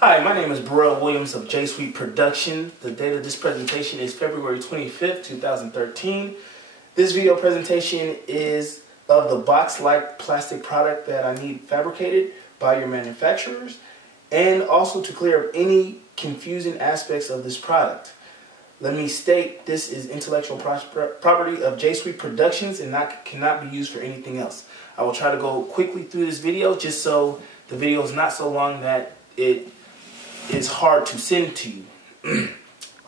Hi, my name is Burrell Williams of J Suite Production. The date of this presentation is February 25th, 2013. This video presentation is of the box-like plastic product that I need fabricated by your manufacturers, and also to clear up any confusing aspects of this product. Let me state this is intellectual property of J Suite Productions and cannot be used for anything else. I will try to go quickly through this video just so the video is not so long that it is hard to send to you.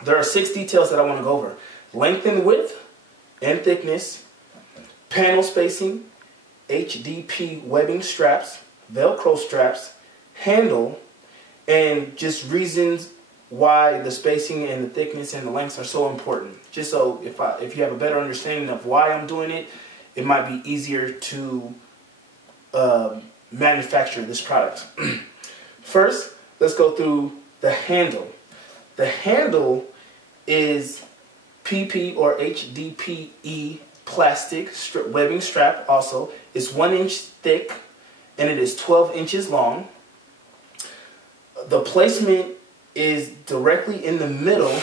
There are 6 details that I want to go over: length and width and thickness, panel spacing, HDP webbing straps, Velcro straps, handle, and just reasons why the spacing and the thickness and the lengths are so important. Just so if you have a better understanding of why I'm doing it, it might be easier to manufacture this product. First, let's go through the handle. The handle is PP or HDPE plastic webbing strap. Also, it's 1 inch thick and it is 12 inches long. The placement is directly in the middle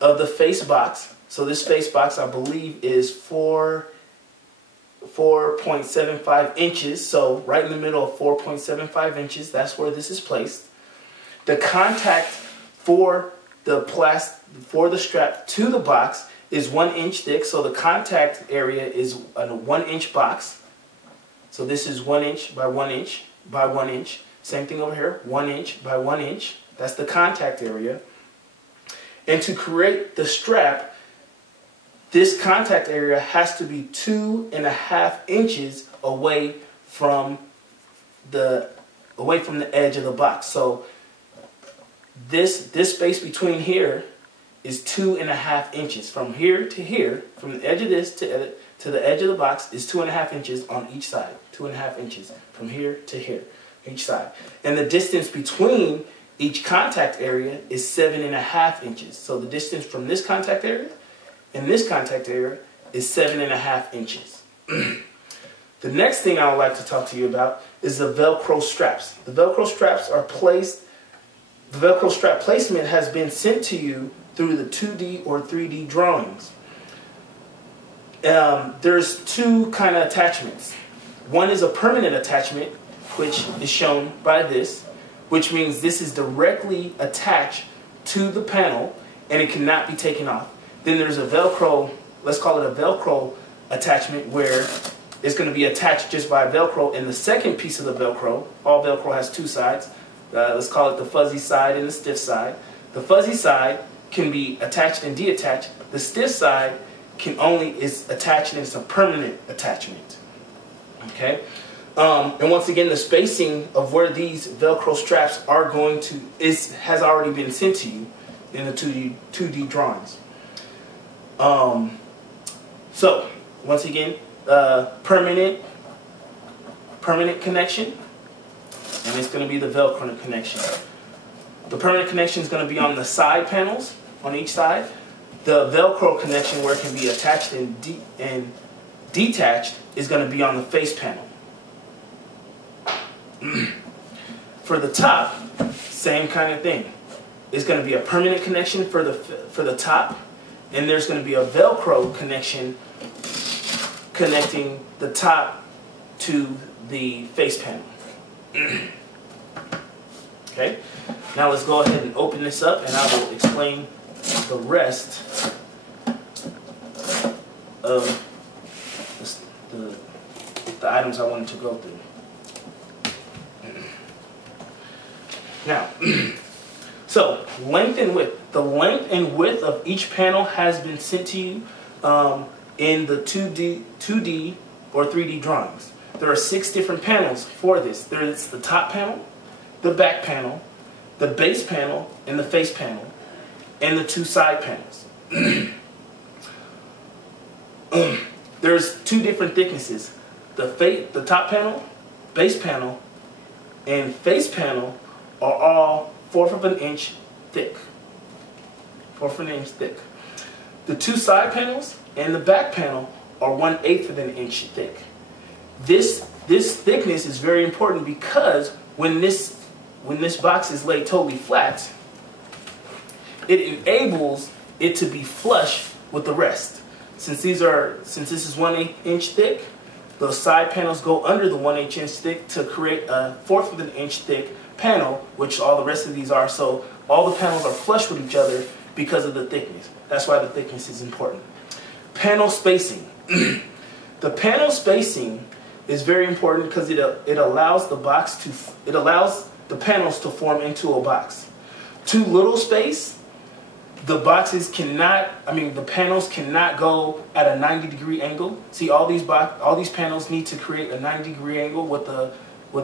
of the face box. So this face box, I believe, is 4.75 inches. So right in the middle of 4.75 inches, that's where this is placed. The contact for the strap to the box is 1 inch thick. So the contact area is a 1 inch box. So this is 1 inch by 1 inch by 1 inch. Same thing over here, 1 inch by 1 inch. That's the contact area. And to create the strap, this contact area has to be 2.5 inches away from the edge of the box. So this space between here is 2.5 inches. From here to here, from the edge of this to the edge of the box is 2.5 inches on each side. 2.5 inches from here to here, each side. And the distance between each contact area is 7.5 inches. So the distance from this contact area and this contact area is 7.5 inches. The next thing I would like to talk to you about is the Velcro straps. The Velcro straps are placed, the Velcro strap placement has been sent to you through the 2D or 3D drawings. There's 2 kind of attachments. One is a permanent attachment, which is shown by this, which means this is directly attached to the panel and it cannot be taken off. Then there's a Velcro, let's call it a Velcro attachment, where it's going to be attached just by Velcro. And the second piece of the Velcro, all Velcro has 2 sides. Let's call it the fuzzy side and the stiff side. The fuzzy side can be attached and detached. The stiff side is attached and it's a permanent attachment. Okay? And once again, the spacing of where these Velcro straps are going to has already been sent to you in the 2D drawings. So once again, permanent connection, and it's going to be the Velcro connection. The permanent connection is going to be on the side panels on each side. The Velcro connection, where it can be attached and detached, is going to be on the face panel. For the top, same kind of thing. It's going to be a permanent connection for the top, and there's going to be a Velcro connection connecting the top to the face panel. Okay, now let's go ahead and open this up and I will explain the rest of the items I wanted to go through. Now, so length and width. The length and width of each panel has been sent to you in the 2D or 3D drawings. There are 6 different panels for this. There's the top panel, the back panel, the base panel, and the face panel, and the 2 side panels. There's 2 different thicknesses. The top panel, base panel, and face panel are all 1/4 of an inch thick. 1/4 of an inch thick. The 2 side panels and the back panel are 1/8 of an inch thick. This thickness is very important because when this when this box is laid totally flat, it enables it to be flush with the rest. Since this is 1/8 inch thick, the side panels go under the 1/8 inch thick to create a 1/4 of an inch thick panel, which all the rest of these are. So all the panels are flush with each other because of the thickness. That's why the thickness is important. Panel spacing. The panel spacing is very important because it allows the panels to form into a box. Too little space, the panels cannot go at a 90-degree angle. See, all these panels need to create a 90-degree angle with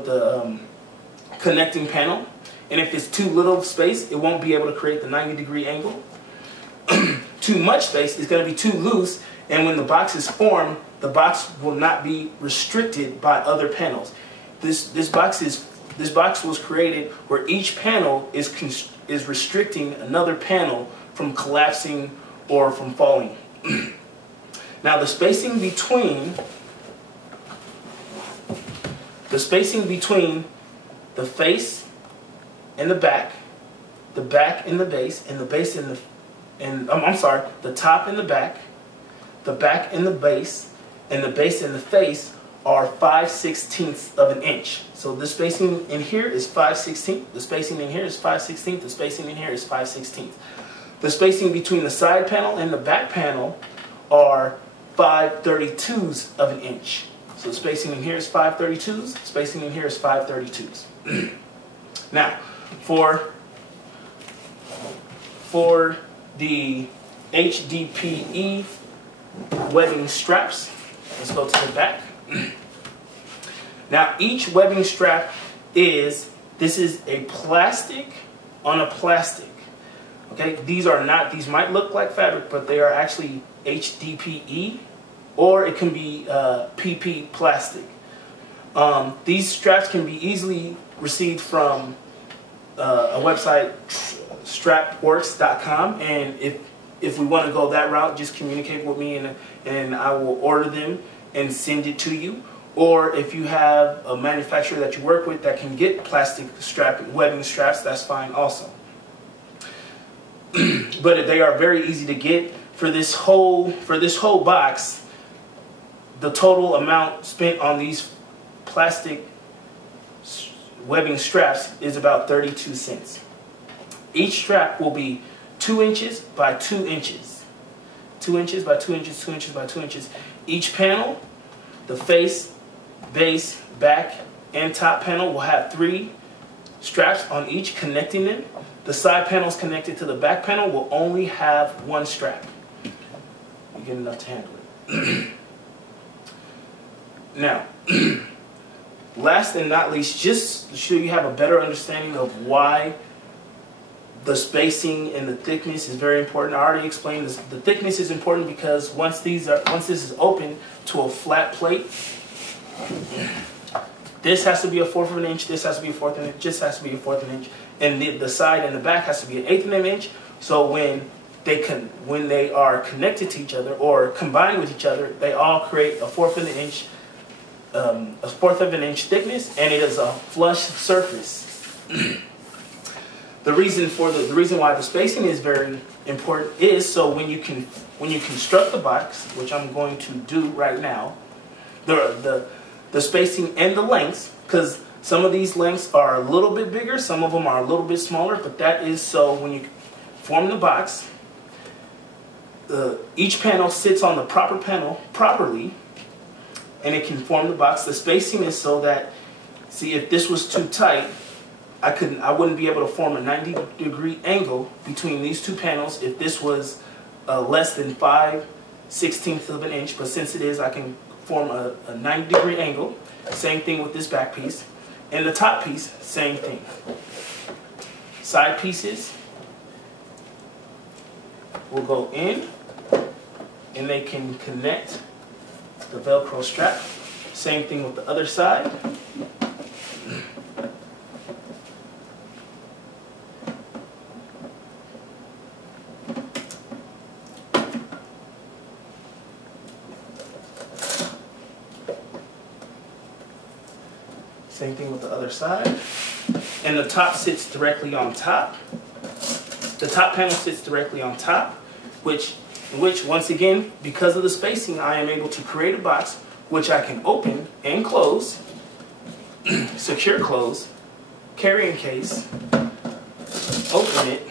the connecting panel. And if it's too little space, it won't be able to create the 90-degree angle. Too much space is going to be too loose, and when the box is formed, the box will not be restricted by other panels. This box was created where each panel is restricting another panel from collapsing or from falling. Now the spacing between the face and the back and the base, and the base and the top and the back and the base, and the base and the face are 5/16 of an inch. So the spacing in here is 5/16. The spacing in here is 5/16. The spacing in here is 5/16. The spacing between the side panel and the back panel are 5/32 of an inch. So the spacing in here is 5/32. Spacing in here is 5/32. Now, for the HDPE webbing straps, let's go to the back. Now, each webbing strap is a plastic on a plastic. Okay, these might look like fabric, but they are actually HDPE, or it can be PP plastic. These straps can be easily received from a website, strapworks.com, and if we want to go that route, just communicate with me and I will order them and send it to you. Or if you have a manufacturer that you work with that can get plastic webbing straps, that's fine also. But they are very easy to get. For this whole box, the total amount spent on these plastic webbing straps is about 32 cents. Each strap will be 2 inches by 2 inches. 2 inches by 2 inches, 2 inches by 2 inches. Each panel, the face, base, back, and top panel will have 3 straps on each connecting them. The side panels connected to the back panel will only have 1 strap. You get enough to handle it. Now, last and not least, just so you have a better understanding of why the spacing and the thickness is very important. I already explained this. The thickness is important because once this is open to a flat plate, this has to be a 1/4 of an inch, this has to be a 1/4 of an inch, this has to be a 1/4 of an inch, and the side and the back has to be 1/8 of an inch. So when they are connected to each other or combined with each other, they all create a 1/4 of an inch, a 1/4 of an inch thickness, and it is a flush surface. The reason why the spacing is very important is so when you construct the box, which I'm going to do right now, the spacing and the lengths, because some of these lengths are a little bit bigger, some of them are a little bit smaller, but that is so when you form the box, each panel sits on the proper panel properly, and it can form the box. The spacing is so that, see, if this was too tight, I wouldn't be able to form a 90-degree angle between these 2 panels if this was less than 5/16 of an inch. But since it is, I can form a 90-degree angle. Same thing with this back piece. And the top piece, same thing. Side pieces will go in, and they can connect the Velcro strap. Same thing with the other side. Same thing with the other side. and the top sits directly on top. The top panel sits directly on top, which once again, because of the spacing, I am able to create a box which I can open and close, secure close, carrying case, open it,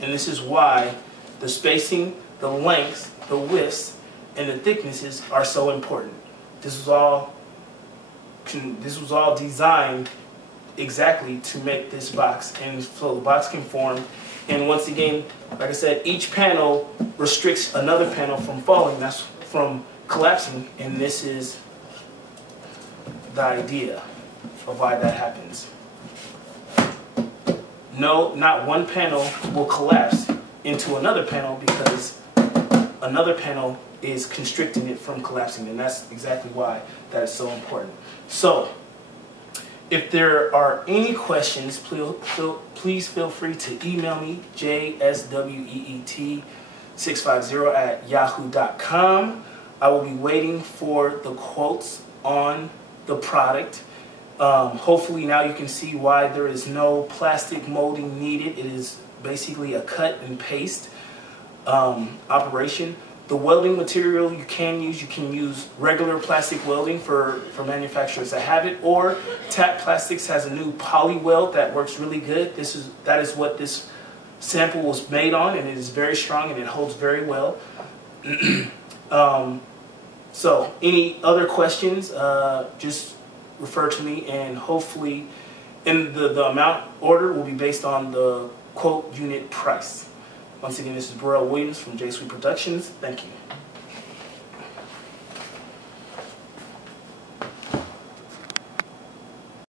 and this is why the spacing, the lengths, the widths, and the thicknesses are so important. This was all designed exactly to make this box, and so the box can form. And once again, like I said, each panel restricts another panel from falling, that's from collapsing, and this is the idea of why that happens. No, not one panel will collapse into another panel because another panel is constricting it from collapsing, and that's exactly why that is so important. So, if there are any questions, please feel free to email me, jsweet650@yahoo.com. I will be waiting for the quotes on the product. Hopefully now you can see why there is no plastic molding needed. It is basically a cut and paste operation. The welding material you can use regular plastic welding for manufacturers that have it, or TAP Plastics has a new poly weld that works really good. That is what this sample was made on, and it is very strong and it holds very well. So any other questions, just refer to me, and hopefully the amount ordered will be based on the quote unit price. Once again, this is Burrell Williams from J Sweet Productions. Thank you.